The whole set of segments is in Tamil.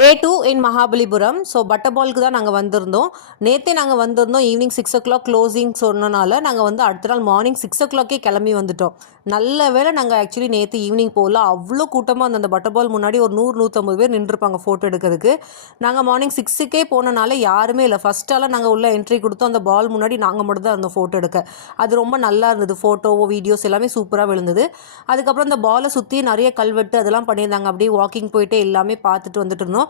டே 2 இன் மகாபலிபுரம். ஸோ பட்டர்பாலுக்கு தான் நாங்கள் வந்திருந்தோம். நேற்றே நாங்கள் வந்திருந்தோம். ஈவினிங் 6 o'clock க்ளோசிங் சொன்னனால நாங்கள் வந்து அடுத்த நாள் மார்னிங் 6 o'clock கிளம்பி வந்துட்டோம். நல்ல வேளை நாங்கள் ஆக்சுவலி நேற்று ஈவினிங் போகல. அவ்வளோ கூட்டமாக அந்த பட்டர்பால் முன்னாடி ஒரு 100-150 பேர் நின்றுருப்பாங்க ஃபோட்டோ எடுக்கிறதுக்கு. நாங்கள் மார்னிங் 6க்கே போனனால யாருமே இல்லை. ஃபஸ்ட்டாலாம் நாங்கள் உள்ள என்ட்ரி கொடுத்தோம். அந்த பால் முன்னாடி நாங்கள் மட்டும் தான் இருந்தோம் ஃபோட்டோ எடுக்க. அது ரொம்ப நல்லா இருந்தது. ஃபோட்டோவோ வீடியோஸ் எல்லாமே சூப்பராக விழுந்தது. அதுக்கப்புறம் அந்த பாலை சுற்றி நிறைய கல்வெட்டு அதெல்லாம் பண்ணியிருந்தாங்க. அப்படியே வாக்கிங் போயிட்டு எல்லாமே பார்த்துட்டு வந்துட்டு இருந்தோம்.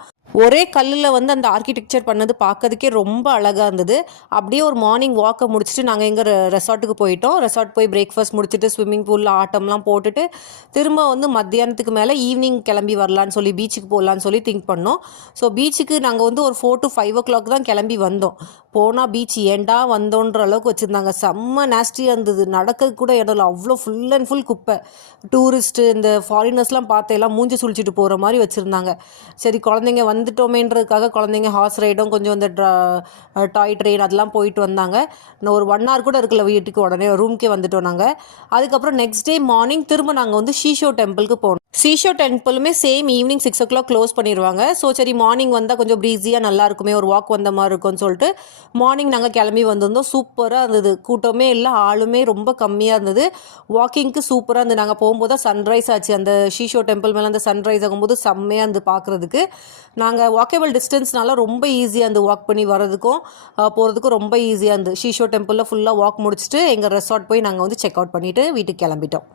ஒரே கல்லில் வந்து அந்த ஆர்கிடெக்சர் பண்ணது பார்க்கறதுக்கே ரொம்ப அழகாக இருந்தது. அப்படியே ஒரு மார்னிங் வாக்கை முடிச்சுட்டு நாங்கள் எங்கள் ரெசார்ட்டுக்கு போயிட்டோம். ரெசார்ட் போய் பிரேக்ஃபாஸ்ட் முடிச்சுட்டு ஸ்விம்மிங் பூலில் ஆட்டம்லாம் போட்டுட்டு திரும்ப வந்து மத்தியானத்துக்கு மேலே ஈவினிங் கிளம்பி வரலான்னு சொல்லி பீச்சுக்கு போகலான்னு சொல்லி திங்க் பண்ணோம். ஸோ பீச்சுக்கு நாங்கள் வந்து ஒரு 4 to 5 o'clock தான் கிளம்பி வந்தோம். போனால் பீச் ஏண்டா வந்தோன்ற அளவுக்கு வச்சுருந்தாங்க. செம்ம நேஸ்டியாக இருந்தது. நடக்கிறது கூட இடம் இல்லை. அவ்வளோ ஃபுல் அண்ட் ஃபுல் குப்பை. டூரிஸ்ட்டு இந்த ஃபாரினர்ஸ்லாம் பார்த்து எல்லாம் மூஞ்சி சுழிச்சிட்டு போகிற மாதிரி வச்சுருந்தாங்க. சரி குழந்தைங்க வந்துட்டோமேன்றதுக்காக குழந்தைங்க ஹார்ஸ் ரைடும் கொஞ்சம் இந்த டாய் ட்ரெயின் அதெல்லாம் போயிட்டு வந்தாங்க. இன்னும் ஒரு 1 hour கூட இருக்கல வீட்டுக்கு, உடனே ரூம்க்கே வந்துட்டோம் நாங்கள். அதுக்கப்புறம் நெக்ஸ்ட் டே மார்னிங் திரும்ப நாங்கள் வந்து ஷீஷோ டெம்பிளுக்கு போனோம். ஷீஷோ டெம்பிளுமே சேம் ஈவினிங் 6 o'clock க்ளோஸ் பண்ணிடுவாங்க. ஸோ சரி மார்னிங் வந்தால் கொஞ்சம் ப்ரீஸியாக நல்லா இருக்குமே, ஒரு வாக் வந்த மாதிரி இருக்கும்னு சொல்லிட்டு மார்னிங் நாங்கள் கிளம்பி வந்திருந்தோம். சூப்பராக இருந்தது. கூட்டமே இல்லை, ஆளுமே ரொம்ப கம்மியாக இருந்தது. வாக்கிங்க்கு சூப்பராக இருந்தது. நாங்கள் போகும்போது தான் சன்ரைஸ் ஆச்சு. அந்த ஷீஷோ டெம்பிள் மேலே அந்த சன்ரைஸ் ஆகும்போது செம்மையாக இருந்து பார்க்குறதுக்கு. நாங்கள் வாக்கேபிள் டிஸ்டன்ஸ்னால ரொம்ப ஈஸியாக இருந்து வாக் பண்ணி வர்றதுக்கும் போகிறதுக்கும் ரொம்ப ஈஸியாக இருந்து ஷீஷோ டெம்பிளில் ஃபுல்லாக வாக் முடிச்சுட்டு எங்கள் ரெசார்ட் போய் நாங்கள் வந்து செக் அவுட் பண்ணிவிட்டு வீட்டுக்கு கிளம்பிட்டோம்.